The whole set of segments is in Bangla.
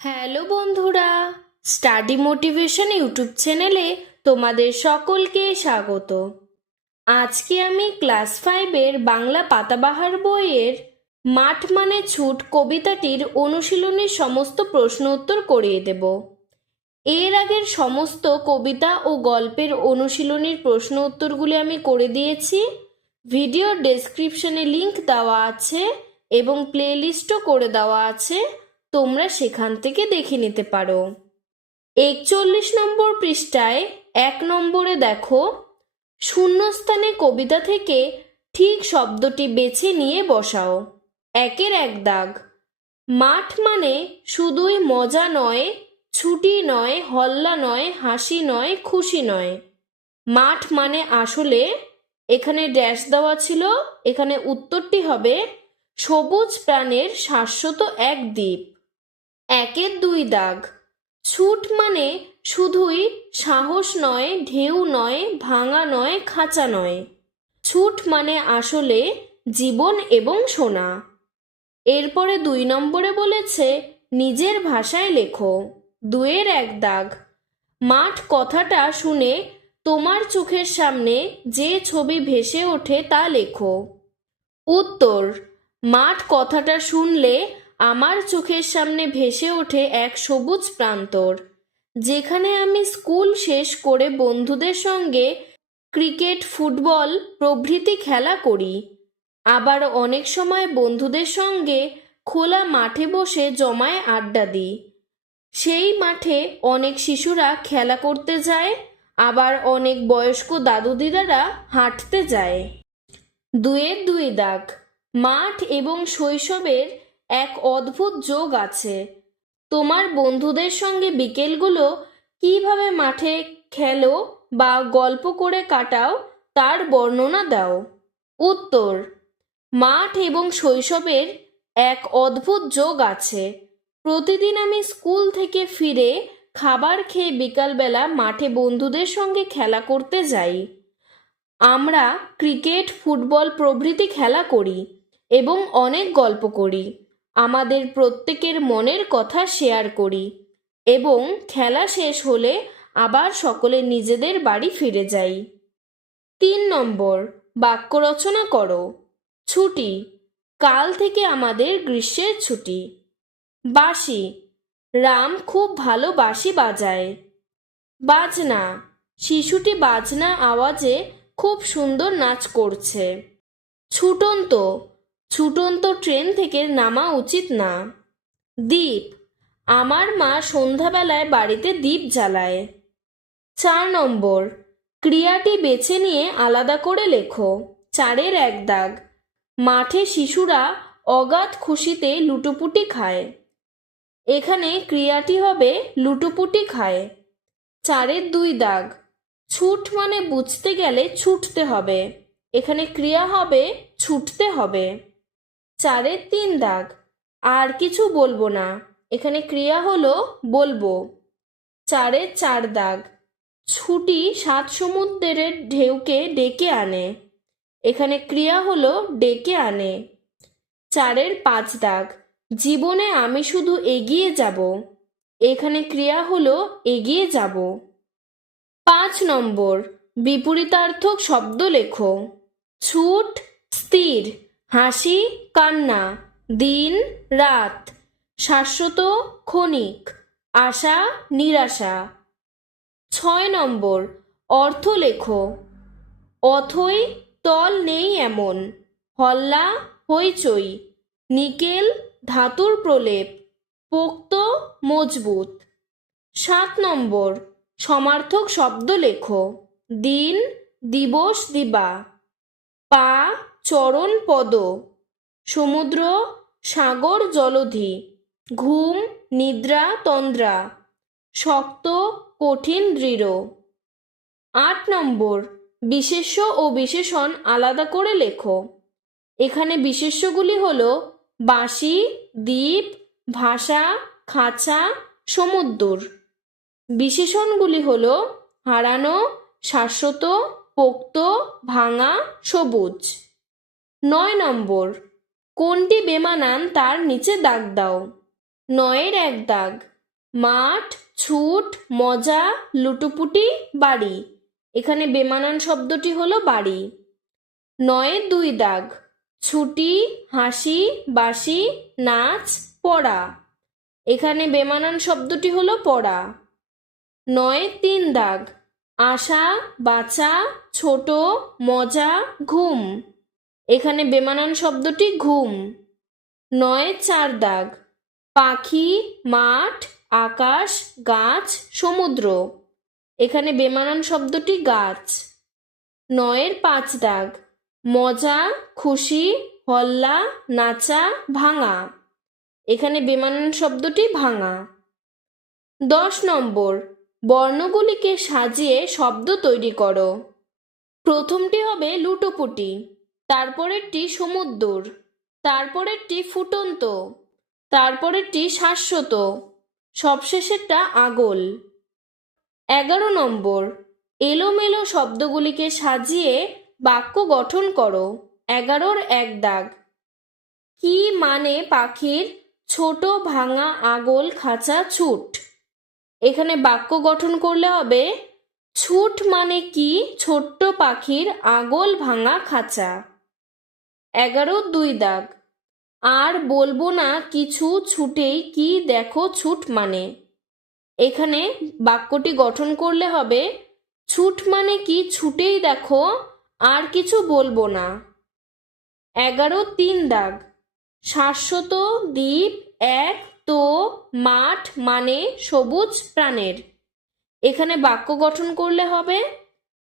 হ্যালো বন্ধুরা, স্টাডি মোটিভেশন ইউটিউব চ্যানেলে তোমাদের সকলকে স্বাগত। আজকে আমি ক্লাস ফাইভের বাংলা পাতাবাহার বইয়ের মাঠ মানে ছুট কবিতাটির অনুশীলনের সমস্ত প্রশ্ন উত্তর করিয়ে দেব। এর আগের সমস্ত কবিতা ও গল্পের অনুশীলনীর প্রশ্ন উত্তরগুলি আমি করে দিয়েছি। ভিডিওর ডেসক্রিপশনে লিংক দেওয়া আছে এবং প্লেলিস্টও করে দেওয়া আছে। তোমরা সেখান থেকে দেখে নিতে পারো। একচল্লিশ নম্বর পৃষ্ঠায় এক নম্বরে দেখো, শূন্যস্থানে কবিতা থেকে ঠিক শব্দটি বেছে নিয়ে বসাও। একের এক দাগ। মাঠ মানে শুধুই মজা নয়, ছুটি নয়, হল্লা নয়, হাসি নয়, খুশি নয়। মাঠ মানে আসলে এখানে ড্যাশ দেওয়া ছিল, এখানে উত্তরটি হবে, সবুজ প্রাণের শাশ্বত এক দ্বীপ। একের দুই দাগ। ছুট মানে শুধুই সাহস নয়, ঢেউ নয়, ভাঙা নয়, খাঁচা নয়। ছুট মানে আসলে জীবন এবং সোনা। এরপরে দুই নম্বরে বলেছে, নিজের ভাষায় লেখো। দুয়ের এক দাগ। মাঠ কথাটা শুনে তোমার চোখের সামনে যে ছবি ভেসে ওঠে তা লেখো। উত্তর, মাঠ কথাটা শুনলে আমার চোখের সামনে ভেসে ওঠে এক সবুজ প্রান্তর, যেখানে আমি স্কুল শেষ করে বন্ধুদের সঙ্গে ক্রিকেট, ফুটবল প্রভৃতি খেলা করি। আবার অনেক সময় বন্ধুদের সঙ্গে খোলা মাঠে বসে জমায় আড্ডা দিই। সেই মাঠে অনেক শিশুরা খেলা করতে যায়, আবার অনেক বয়স্ক দাদু দিদারা হাঁটতে যায়। দুয়ের দুই দাগ, মাঠ এবং শৈশবের এক অদ্ভুত যোগ আছে। তোমার বন্ধুদের সঙ্গে বিকেলগুলো কীভাবে মাঠে খেলো বা গল্প করে কাটাও, তার বর্ণনা দাও। উত্তর, মাঠ এবং শৈশবের এক অদ্ভুত যোগ আছে। প্রতিদিন আমি স্কুল থেকে ফিরে খাবার খেয়ে বিকালবেলা মাঠে বন্ধুদের সঙ্গে খেলা করতে যাই। আমরা ক্রিকেট, ফুটবল প্রভৃতি খেলা করি এবং অনেক গল্প করি। আমাদের প্রত্যেকের মনের কথা শেয়ার করি এবং খেলা শেষ হলে আবার সকলে নিজেদের বাড়ি ফিরে যাই। তিন নম্বর, বাক্য রচনা করো। ছুটি, কাল থেকে আমাদের গ্রীষ্মের ছুটি। বাঁশি, রাম খুব ভালো বাঁশি বাজায়। বাজনা, শিশুটি বাজনা আওয়াজে খুব সুন্দর নাচ করছে। ছুটন্ত ছুটন্ত ট্রেন থেকে নামা উচিত না। দ্বীপ আমার মা সন্ধ্যাবেলায় বাড়িতে দ্বীপ জ্বালায়। চার নম্বর, ক্রিয়াটি বেছে নিয়ে আলাদা করে লেখো। চারের এক দাগ। মাঠে শিশুরা অগাধ খুশিতে লুটোপুটি খায়। এখানে ক্রিয়াটি হবে লুটোপুটি খায়। চারের দুই দাগ। ছুট মানে বুঝতে গেলে ছুটতে হবে। এখানে ক্রিয়া হবে ছুটতে হবে। চারের তিন দাগ। আর কিছু বলব না। এখানে ক্রিয়া হলো বলব। চারের চার দাগ। ছুটি সাত সমুদ্রের ঢেউকে ডেকে আনে। এখানে ক্রিয়া হলো ডেকে আনে। চারের পাঁচ দাগ। জীবনে আমি শুধু এগিয়ে যাব। এখানে ক্রিয়া হলো এগিয়ে যাব। পাঁচ নম্বর। বিপরীতার্থক শব্দ লেখো। ছুট, স্থির। হাসি, কান্না, দিন, রাত, শাশ্বত ক্ষণিক, আশা, নিরাশা। ছয় নম্বর অর্থ লেখো অথই তল নেই এমন, হল্লা, হইচই, নিকেল, ধাতুর প্রলেপ, পোক্ত, মজবুত। সাত নম্বর, সমার্থক শব্দ লেখো দিন, দিবস, দিবা। পা চরণ পদ। সমুদ্র, সাগর, জলধি। ঘুম, নিদ্রা, তন্দ্রা। শক্ত, কঠিন, দৃঢ়। আট নম্বর, বিশেষ্য ও বিশেষণ আলাদা করে লেখো। এখানে বিশেষ্যগুলি হলো বাঁশি, দ্বীপ, ভাষা, খাঁচা সমুদ্র বিশেষণগুলি হল হারানো, শাশ্বত, পোক্ত, ভাঙা, সবুজ। নয় নম্বর, কোনটি বেমানান তার নিচে দাগ দাও? নয়ের এক দাগ, মাঠ, ছুট, মজা, লুটোপুটি, বাড়ি। এখানে বেমানান শব্দটি হলো বাড়ি। নয়ের দুই দাগ, ছুটি, হাসি বাসি নাচ, পড়া। এখানে বেমানান শব্দটি হলো পড়া। নয়ের তিন দাগ, আশা বাচা ছোট, মজা, ঘুম। এখানে বেমানান শব্দটি ঘুম, নয় চার দাগ, পাখি, মাঠ, আকাশ, গাছ, সমুদ্র। এখানে বেমানান শব্দটি গাছ, নয়ের পাঁচ দাগ, মজা, খুশি, হল্লা, নাচা, ভাঙা। এখানে বেমানান শব্দটি ভাঙা। দশ নম্বর, বর্ণগুলিকে সাজিয়ে শব্দ তৈরি করো। প্রথমটি হবে লুটোপুটি। তারপরেরটি সমুদ্র তারপরেরটি ফুটন্ত তারপরেরটি শাশ্বত, সবশেষেরটা আগল। এগারো নম্বর, এলোমেলো শব্দগুলিকে সাজিয়ে বাক্য গঠন করো, এগারোর এক দাগ। কি মানে পাখির ছোট ভাঙা আগল খাঁচা ছুট? এখানে বাক্য গঠন করলে হবে, ছুট মানে কি ছোট্ট পাখির আগল ভাঙা খাঁচা? এগারো দুই দাগ। আর বলব না কিছু ছুটেই কি দেখো ছুট মানে। এখানে বাক্যটি গঠন করলে হবে, ছুট মানে কি ছুটেই দেখো, আর কিছু বলব না। এগারো তিন দাগ। শাশ্বত দ্বীপ এক তো মাঠ মানে সবুজ প্রাণের। এখানে বাক্য গঠন করলে হবে,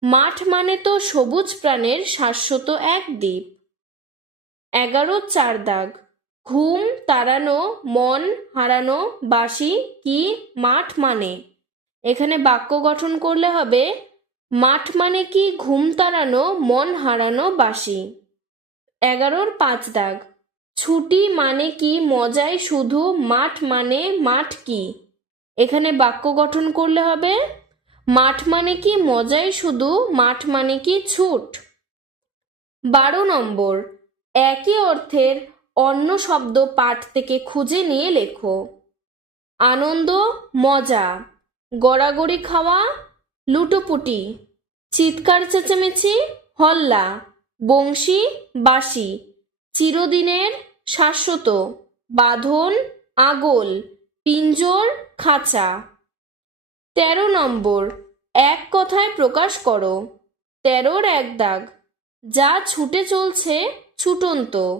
মাঠ মানে তো সবুজ প্রাণের শাশ্বত এক দ্বীপ। এগারো চার দাগ। ঘুম তাড়ানো, মন হারানো বাসি কি মাঠ মানে? এখানে বাক্য গঠন করলে হবে, মাঠ মানে কি ঘুম তাড়ানো, মন হারানো বাসি এগারোর পাঁচ দাগ। ছুটি মানে কি মজায় শুধু মাঠ মানে মাঠ কি? এখানে বাক্য গঠন করলে হবে, মাঠ মানে কি মজায় শুধু, মাঠ মানে কি ছুট? বারো নম্বর। একই অর্থের অন্য শব্দ পাঠ থেকে খুঁজে নিয়ে লেখো। আনন্দ, মজা, গড়াগড়ি খাওয়া, লুটোপুটি, চিৎকার চেঁচেমেচি, হল্লা, বংশী বাসি চিরদিনের শাশ্বত, বাঁধন, আগল, পিঞ্জর, খাঁচা। তেরো নম্বর, এক কথায় প্রকাশ করো। তেরোর এক দাগ, যা ছুটে চলছে ছুটন্ত।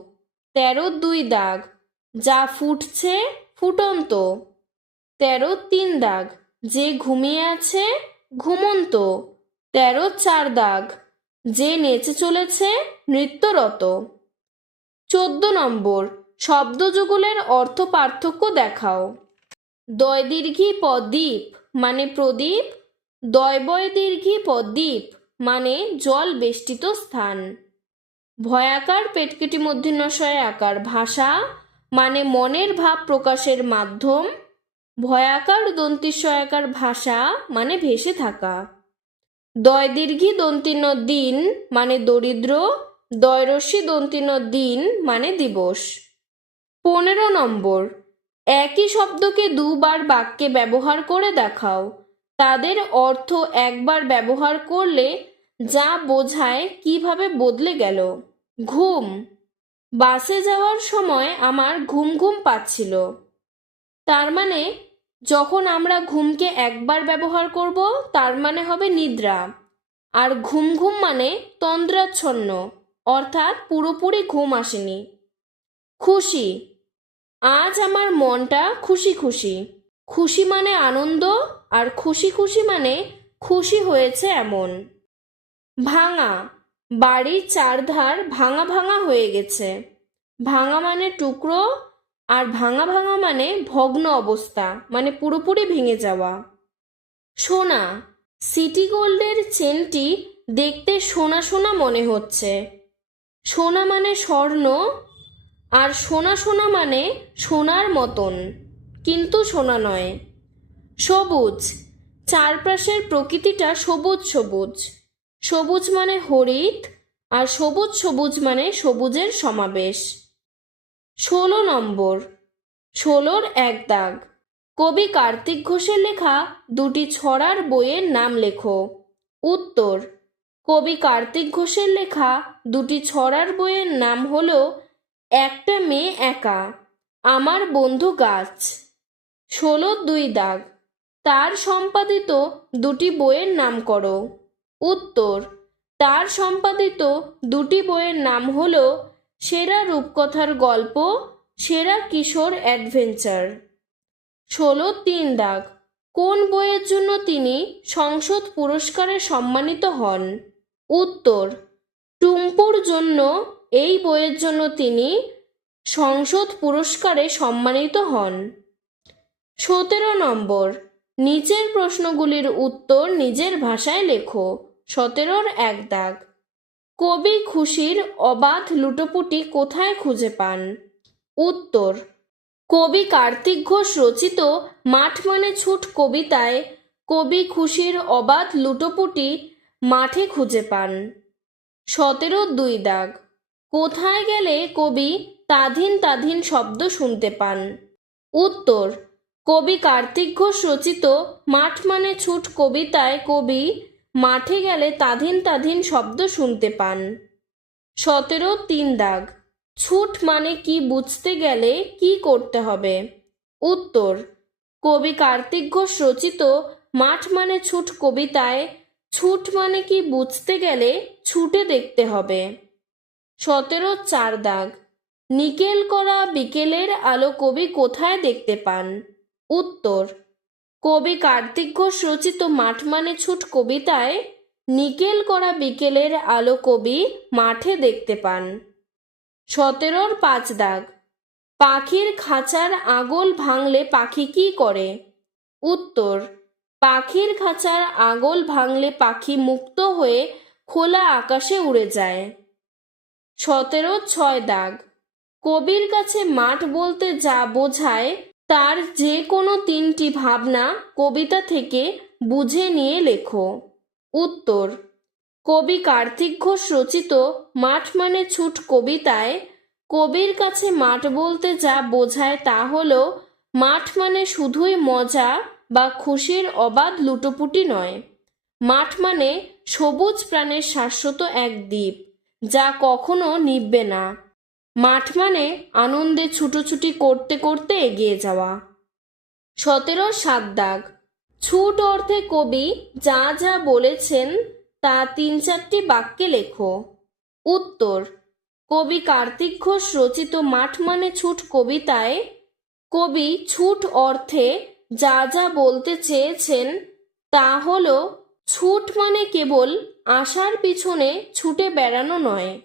তেরো দুই দাগ। যা ফুটছে, ফুটন্ত। তেরো তিন দাগ। যে ঘুমিয়ে আছে, ঘুমন্ত। তেরো চার দাগ। যে নেচে চলেছে, নৃত্যরত। চোদ্দ নম্বর। শব্দযুগলের অর্থ পার্থক্য দেখাও। দয় দীর্ঘী পদ্বীপ মানে প্রদীপ। দয়বয় দীর্ঘী পদ্বীপ মানে জল বেষ্টিত স্থান। ভয়াকার পেটকেটি মধ্যনশয় আকার। ভাষা মানে মনের ভাব প্রকাশের মাধ্যম। ভয়াকার দন্তিস্বয়াকার ভাষা মানে ভেসে থাকা। দয় দীর্ঘী দন্তিন দিন মানে দরিদ্র। দয়রস্যি দন্তিন দিন মানে দিবস। পনেরো নম্বর। একই শব্দকে দুবার বাক্যে ব্যবহার করে দেখাও। তাদের অর্থ একবার ব্যবহার করলে যা বোঝায় কীভাবে বদলে গেল। ঘুম। বাসে যাওয়ার সময় আমার ঘুম ঘুম পাচ্ছিল। তার মানে যখন আমরা ঘুমকে একবার ব্যবহার করব, তার মানে হবে নিদ্রা। আর ঘুম ঘুম মানে তন্দ্রাচ্ছন্ন, অর্থাৎ পুরোপুরি ঘুম আসেনি। খুশি। আজ আমার মনটা খুশি খুশি। খুশি মানে আনন্দ, আর খুশি খুশি মানে খুশি হয়েছে এমন। ভাঙা। বাড়ির চারধার ভাঙা ভাঙা হয়ে গেছে। ভাঙা মানে টুকরো আর ভাঙা ভাঙা মানে ভগ্ন অবস্থা মানে পুরোপুরি ভেঙে যাওয়া। সোনা, সিটি গোল্ডের চেনটি দেখতে সোনা সোনা মনে হচ্ছে। সোনা মানে স্বর্ণ আর সোনা সোনা মানে সোনার মতন, কিন্তু সোনা নয়। সবুজ, চারপাশের প্রকৃতিটা সবুজ সবুজ। সবুজ মানে হরিত আর সবুজ সবুজ মানে সবুজের সমাবেশ। ষোলো নম্বর, ষোলোর এক দাগ। কবি কার্তিক ঘোষের লেখা দুটি ছড়ার বইয়ের নাম লেখো। উত্তর, কবি কার্তিক ঘোষের লেখা দুটি ছড়ার বইয়ের নাম হল একটা মেয়ে একা, আমার বন্ধু গাছ। ষোলো দুই দাগ। তার সম্পাদিত দুটি বইয়ের নাম করো। উত্তর, তার সম্পাদিত দুটি বইয়ের নাম হল সেরা রূপকথার গল্প, সেরা কিশোর অ্যাডভেঞ্চার। ষোলো, তিন দাগ, কোন বইয়ের জন্য তিনি সংসদ পুরস্কারে সম্মানিত হন? উত্তর, টুম্পুর জন্য এই বইয়ের জন্য তিনি সংসদ পুরস্কারে সম্মানিত হন। সতেরো নম্বর নিচের প্রশ্নগুলির উত্তর নিজের ভাষায় লেখো। সতেরোর এক দাগ। কবি খুশির অবাধ লুটোপুটি কোথায় খুঁজে পান? উত্তর, কবি কার্তিক ঘোষ রচিত মাঠ মানে ছুট কবিতায় কবি খুশির অবাধ লুটোপুটি মাঠে খুঁজে পান। সতেরো দুই দাগ। কোথায় গেলে কবি তাধীন তাধীন শব্দ শুনতে পান? উত্তর কবি কার্তিক ঘোষ রচিত মাঠ মানে ছুট কবিতায় কবি মাঠে গেলে তাধীন তাধীন শব্দ শুনতে পান। সতেরো, তিন দাগ। ছুট মানে কি বুঝতে গেলে কি করতে হবে? উত্তর, কবি কার্তিক ঘোষ রচিত মাঠ মানে ছুট কবিতায় ছুট মানে কি বুঝতে গেলে ছুটে দেখতে হবে। সতেরো, চার দাগ। নিকেল করা বিকেলের আলো কবি কোথায় দেখতে পান? উত্তর, কবি কার্তিক ঘোষ রচিত মাঠ মানে ছুট কবিতায় নিকেল করা বিকেলের আলো কবি মাঠে দেখতে পান। সতেরোর পাঁচ দাগ, পাখির খাঁচার আগল ভাঙলে পাখি কি করে? উত্তর, পাখির খাঁচার আগল ভাঙলে পাখি মুক্ত হয়ে খোলা আকাশে উড়ে যায়। সতেরো ছয় দাগ, কবির কাছে মাঠ বলতে যা বোঝায় তার যে কোনো তিনটি ভাবনা কবিতা থেকে বুঝে নিয়ে লেখো। উত্তর, কবি কার্তিক ঘোষ রচিত মাঠ মানে ছুট কবিতায়, কবির কাছে মাঠ বলতে যা বোঝায় তা হল, মাঠ মানে শুধুই মজা বা খুশির অবাধ লুটোপুটি নয়। মাঠ মানে সবুজ প্রাণের শাশ্বত এক দ্বীপ, যা কখনো নিববে না। মাঠ মানে আনন্দে ছুটোছুটি করতে করতে এগিয়ে যাওয়া। সতেরো সাত দাগ। ছুট অর্থে কবি যা যা বলেছেন তা তিন চারটি বাক্যে লেখো। উত্তর, কবি কার্তিক ঘোষ রচিত মাঠ মানে ছুট কবিতায়, কবি ছুট অর্থে যা যা বলতে চেয়েছেন তা হল ছুট মানে কেবল আশার পিছনে ছুটে বেড়ানো নয়।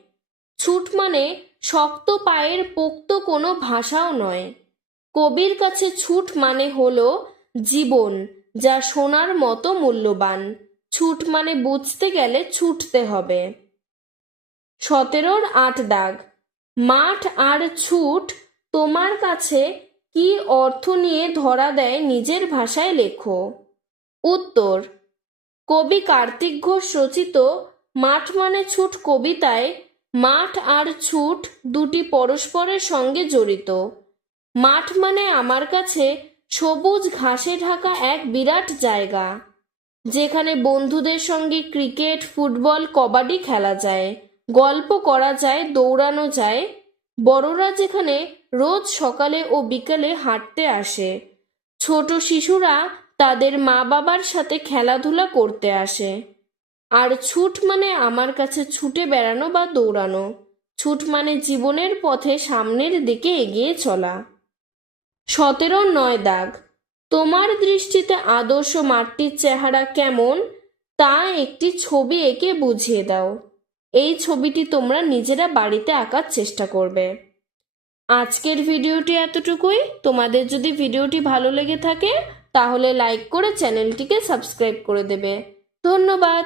ছুট মানে শক্ত পায়ের পোক্ত কোনো ভাষাও নয়। কবির কাছে ছুট মানে হল জীবন, যা সোনার মতো মূল্যবান। ছুট মানে বুঝতে গেলে ছুটতে হবে। সতেরোর আট দাগ। মাঠ আর ছুট তোমার কাছে কি অর্থ নিয়ে ধরা দেয় নিজের ভাষায় লেখো। উত্তর। কবি কার্তিক ঘোষ রচিত মাঠ মানে ছুট কবিতায় মাঠ আর ছুট দুটি পরস্পরের সঙ্গে জড়িত। মাঠ মানে আমার কাছে সবুজ ঘাসে ঢাকা এক বিরাট জায়গা, যেখানে বন্ধুদের সঙ্গে ক্রিকেট, ফুটবল, কবাডি খেলা যায়, গল্প করা যায়, দৌড়ানো যায়। বড়রা যেখানে রোজ সকালে ও বিকালে হাঁটতে আসে। ছোট শিশুরা তাদের মা বাবার সাথে খেলাধুলা করতে আসে। আর ছুট মানে আমার কাছে ছুটে বেড়ানো বা দৌড়ানো। ছুট মানে জীবনের পথে সামনের দিকে এগিয়ে চলা। সতেরো, নয় দাগ। তোমার দৃষ্টিতে আদর্শ মাঠটির চেহারা কেমন, তা একটি ছবি এঁকে বুঝিয়ে দাও। এই ছবিটি তোমরা নিজেরা বাড়িতে আঁকার চেষ্টা করবে। আজকের ভিডিওটি এতটুকুই। তোমাদের যদি ভিডিওটি ভালো লেগে থাকে, তাহলে লাইক করে চ্যানেলটিকে সাবস্ক্রাইব করে দেবে। ধন্যবাদ।